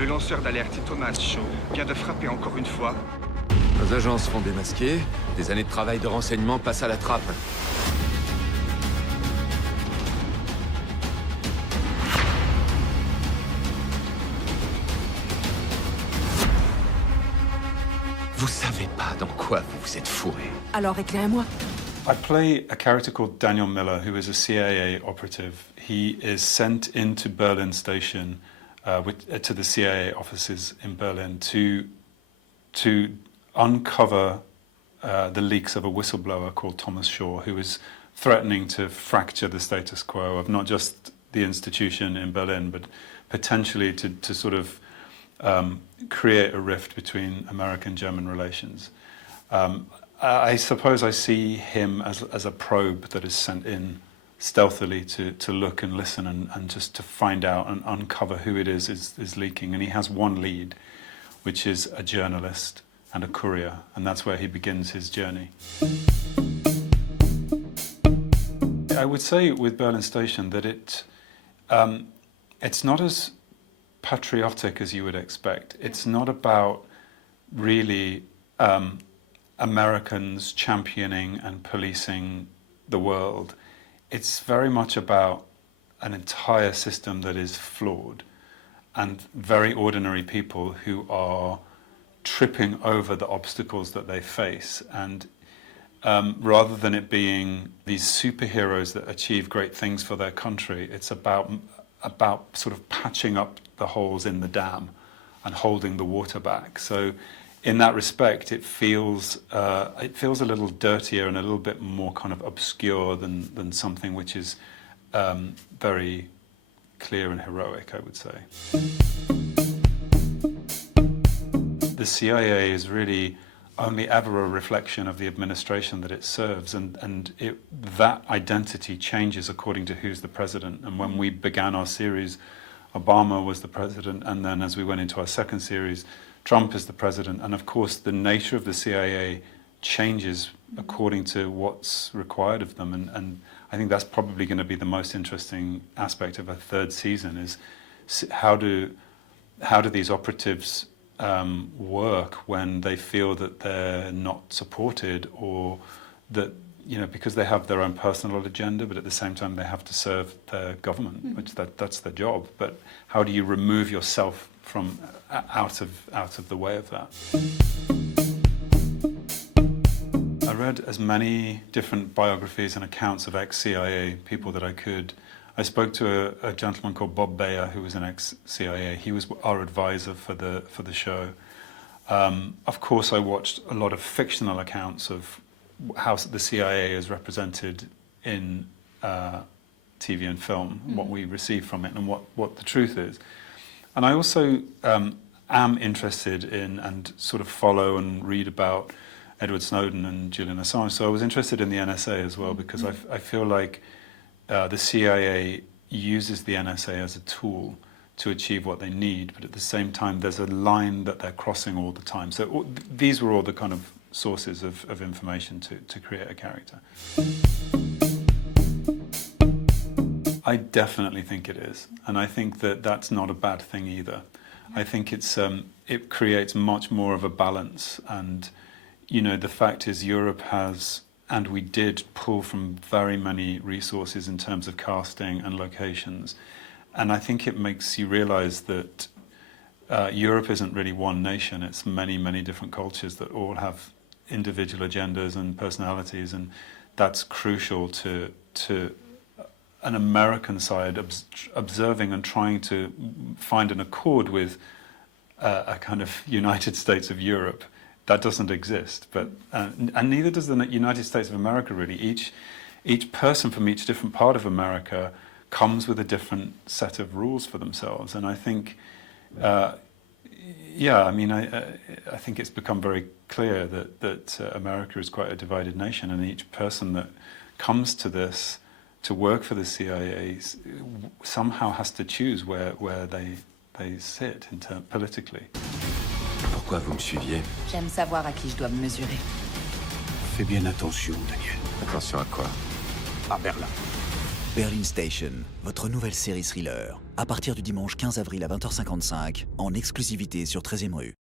Le lanceur d'alerte Thomas Shaw vient de frapper encore une fois. Nos agents seront démasqués, des années de travail de renseignement passent à la trappe. Vous savez pas dans quoi vous vous êtes fourré. Alors éclaire-moi. I play a character called Daniel Miller, who is a CIA operative. He is sent into Berlin Station to the CIA offices in Berlin to uncover the leaks of a whistleblower called Thomas Shaw, who is threatening to fracture the status quo of not just the institution in Berlin, but potentially to sort of create a rift between American-German relations. I suppose I see him as a probe that is sent in stealthily to look and listen and just to find out and uncover who it is leaking. And he has one lead, which is a journalist and a courier, and that's where he begins his journey. I would say with Berlin Station that it's not as patriotic as you would expect. It's not about really Americans championing and policing the world. It's very much about an entire system that is flawed and very ordinary people who are tripping over the obstacles that they face. And rather than it being these superheroes that achieve great things for their country, it's about sort of patching up the holes in the dam and holding the water back. So in that respect, it feels a little dirtier and a little bit more kind of obscure than something which is very clear and heroic, I would say. The CIA is really only ever a reflection of the administration that it serves, and that identity changes according to who's the president. And when we began our series, Obama was the president, and then as we went into our second series, Trump is the president. And of course, the nature of the CIA changes according to what's required of them. And I think that's probably going to be the most interesting aspect of a third season, is how do these operatives work when they feel that they're not supported, or that, you know, because they have their own personal agenda, but at the same time they have to serve their government, which that's their job. But how do you remove yourself from out of the way of that? I read as many different biographies and accounts of ex-CIA people that I could. I spoke to a gentleman called Bob Bayer, who was an ex-CIA. He was our advisor for the show. Of course, I watched a lot of fictional accounts of how the CIA is represented in TV and film, what we receive from it, and what the truth is. And I also am interested in and sort of follow and read about Edward Snowden and Julian Assange. So I was interested in the NSA as well, because I feel like the CIA uses the NSA as a tool to achieve what they need, but at the same time there's a line that they're crossing all the time. So these were all the kind of sources of information to create a character. I definitely think it is, and I think that that's not a bad thing either. I think it creates much more of a balance, and you know, the fact is Europe has, and we did pull from very many resources in terms of casting and locations, and I think it makes you realize that Europe isn't really one nation. It's many, many different cultures that all have individual agendas and personalities, and that's crucial to an American side observing and trying to find an accord with a kind of United States of Europe. That doesn't exist, but and neither does the United States of America really. Each person from each different part of America comes with a different set of rules for themselves, and I think, yeah, I mean, I think it's become very clear that America is quite a divided nation, and each person that comes to this to work for the CIA somehow has to choose where they sit politically. Pourquoi vous me suiviez? J'aime savoir à qui je dois me mesurer. Fais bien attention, Daniel. Attention à quoi? À Berlin. Berlin Station, votre nouvelle série thriller, à partir du dimanche 15 avril à 20h55, en exclusivité sur 13e rue.